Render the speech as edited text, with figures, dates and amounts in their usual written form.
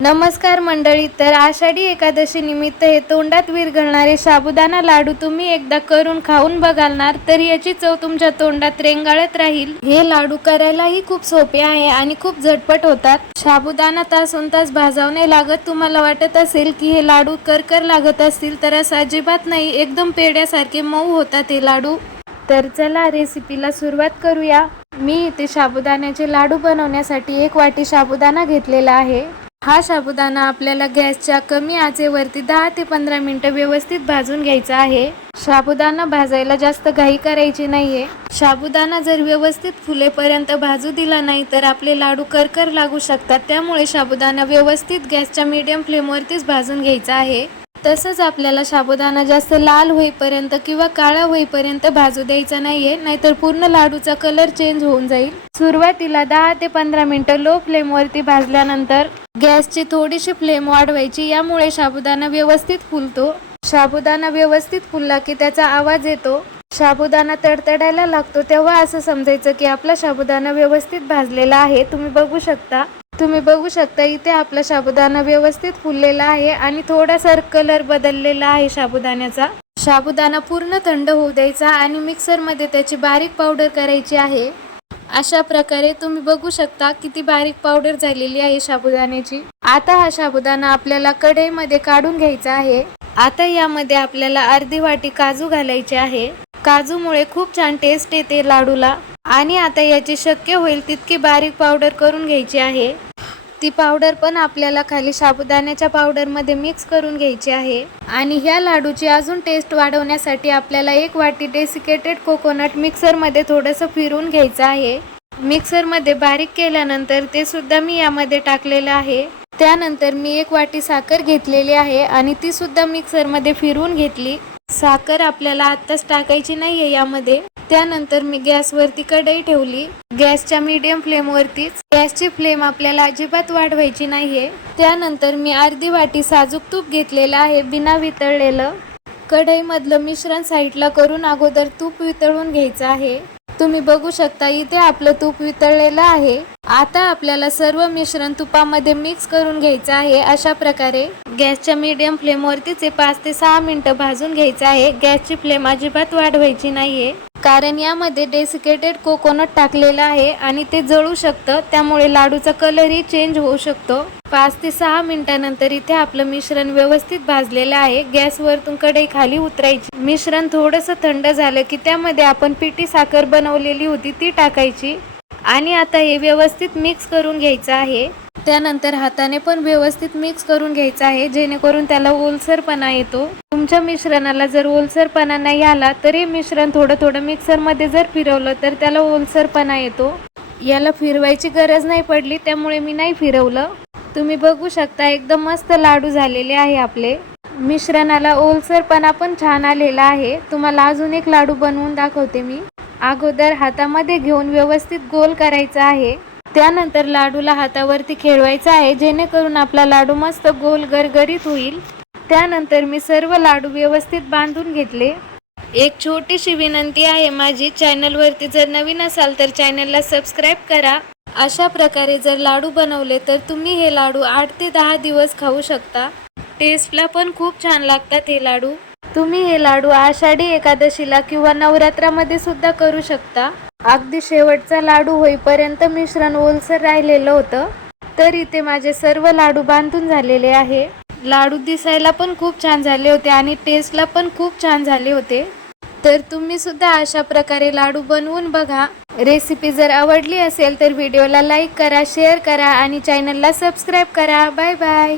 नमस्कार मंडळी, तर आषाढी एकादशी निमित्त हे तोंडात विरघळणारे साबुदाणा लाडू तुम्ही एकदा करून खाऊन बघाल ना, तर याची चव तुमच्या तोंडात रेंगाळत राहील। हे लाडू करायलाही खूप सोपे आहे आणि खूप झटपट होतात। साबुदाणा तासोनतास भाजावे नाही लागत। तुम्हाला वाटत असेल की हे लाडू करकर लागत असतील, तर असं अजिबात नाही। एकदम पेढ्यासारखे मऊ होतात हे लाडू। तर चला रेसिपीला सुरुवात करूया। मी इथे साबुदाण्याचे लाडू बनवण्यासाठी 1 वाटी साबुदाणा घेतलेला आहे। हा साबुदाणा आपल्याला गॅसच्या कमी आचेवरती 10 ते 15 मिनिटं व्यवस्थित भाजून घ्यायचा आहे। साबुदाणा भाजायला जास्त घाई करायची नाहीये। साबुदाणा जर व्यवस्थित फुलेपर्यंत भाजू दिला नाही तर आपले लाडू करकर लागू शकतात। त्यामुळे साबुदाणा व्यवस्थित गॅसच्या मीडियम फ्लेमवरतीच भाजून घ्यायचा आहे। तसंच आपल्याला साबुदाणा जास्त लाल होईपर्यंत किंवा काळा होईपर्यंत भाजू द्यायचा नाहीये, नाहीतर पूर्ण लाडूचा कलर चेंज होऊन जाईल। सुरुवातीला 10 ते 15 मिनिटं लो फ्लेमवरती भाजल्यानंतर गॅसची थोडीशी फ्लेम वाढवायची। यामुळे साबुदाणा व्यवस्थित फुलतो। साबुदाणा व्यवस्थित फुलला की त्याचा आवाज येतो। साबुदाणा तडतडायला लागतो तेव्हा असं समजायचं की आपला साबुदाणा व्यवस्थित भाजलेला आहे। तुम्ही बघू शकता इथे आपला साबुदाणा व्यवस्थित फुललेला आहे आणि थोडासा कलर बदललेला आहे साबुदाण्याचा। साबुदाणा पूर्ण थंड होऊ द्यायचा आणि मिक्सरमध्ये त्याची बारीक पावडर करायची आहे। अशा प्रकारे तुम्ही बघू शकता किती बारीक पावडर झालेली आहे साबुदाण्याची। आता हा साबुदाणा आपल्याला कढईमध्ये काढून घ्यायचा आहे। आता यामध्ये आपल्याला अर्धी वाटी काजू घालायचे आहे। काजूमुळे खूप छान टेस्ट येते लाडूला। आणि आता याची शक्य होईल तितकी बारीक पावडर करून घ्यायची आहे। ती पावडर पण आपल्याला खाली साबुदाण्याच्या पावडरमध्ये मिक्स करून घ्यायची आहे। आणि ह्या लाडूची अजून टेस्ट वाढवण्यासाठी आपल्याला 1 वाटी डेसिकेटेड कोकोनट मिक्सरमध्ये थोडंसं फिरवून घ्यायचं आहे। मिक्सरमध्ये बारीक केल्यानंतर ते सुद्धा मी यामध्ये टाकलेलं आहे। त्यानंतर मी 1 वाटी साखर घेतलेली आहे आणि ती सुद्धा मिक्सरमध्ये फिरवून घेतली। साखर आपल्याला आत्ताच टाकायची नाहीये यामध्ये। त्यानंतर मी गॅसवरती कढई ठेवली, गॅसच्या मीडियम फ्लेमवरतीच। गॅसची फ्लेम आपल्याला अजिबात वाढवायची नाहीये। त्यानंतर मी अर्धी वाटी साजूक तूप घेतलेलं आहे, बिना वितळलेलं। कढईमधलं मिश्रण साईडला करून अगोदर तूप वितळून घ्यायचं आहे। तुम्ही बघू शकता इथे आपलं तूप वितळलेलं आहे। आता आपल्याला सर्व मिश्रण तुपामध्ये मिक्स करून घ्यायचं आहे। अशा प्रकारे गॅसच्या मीडियम फ्लेमवरतीच 5 ते 6 मिनिटं भाजून घ्यायचं आहे। गॅसची फ्लेम अजिबात वाढवायची नाहीये, कारण यामध्ये डेसिकेटेड कोकोनट टाकलेलं आहे आणि ते जळू शकतं। त्यामुळे लाडूचा कलरही चेंज होऊ शकतो। 5 ते 6 मिनिटांनंतर इथे आपलं मिश्रण व्यवस्थित भाजलेलं आहे। गॅसवरतून कढई खाली उतरायची। मिश्रण थोडंसं थंड झालं की त्यामध्ये आपण पिठी साखर बनवलेली होती ती टाकायची आणि आता हे व्यवस्थित मिक्स करून घ्यायचं आहे। त्यानंतर हाताने पण व्यवस्थित मिक्स करून घ्यायचं आहे, जेणेकरून त्याला ओलसरपणा येतो। तुमच्या मिश्रणाला जर ओलसरपणा नाही आला तर हे मिश्रण थोडं थोडं मिक्सरमध्ये जर फिरवलं तर त्याला ओलसरपणा येतो। याला फिरवायची गरज नाही पडली, त्यामुळे मी नाही फिरवलं। तुम्ही बघू शकता एकदम मस्त लाडू झालेले आहे आपले। मिश्रणाला ओलसरपणा पण छान आलेला आहे। तुम्हाला अजून एक लाडू बनवून दाखवते मी। अगोदर हातामध्ये घेऊन व्यवस्थित गोल करायचा आहे। त्यानंतर लाडूला हातावरती खेळवायचा आहे, जेणेकरून आपला लाडू मस्त गोल गरगरीत होईल। त्यानंतर मी सर्व लाडू व्यवस्थित बांधून घेतले। एक छोटीशी विनंती आहे माझी, चॅनलवरती जर नवीन असाल तर चॅनलला सबस्क्राईब करा। अशा प्रकारे जर लाडू बनवले तर तुम्ही हे लाडू 8 ते 10 दिवस खाऊ शकता। टेस्टला पण खूप छान लागतात हे लाडू। तुम्ही हे लाडू आषाढी एकादशीला किंवा नवरात्रामध्ये सुद्धा करू शकता। अगदी शेवटचा लाडू होईपर्यंत मिश्रण ओलसर राहिलेलं होतं। तर इथे माझे सर्व लाडू बांधून झालेले आहे। लाडू दिसायला पण खूप छान झाले होते आणि टेस्टला पण खूप छान झाले होते। तर तुम्ही सुद्धा अशा प्रकारे लाडू बनवून बघा। रेसिपी जर आवडली असेल तर व्हिडिओला लाईक करा, शेअर करा आणि चॅनलला सबस्क्राईब करा। Bye bye.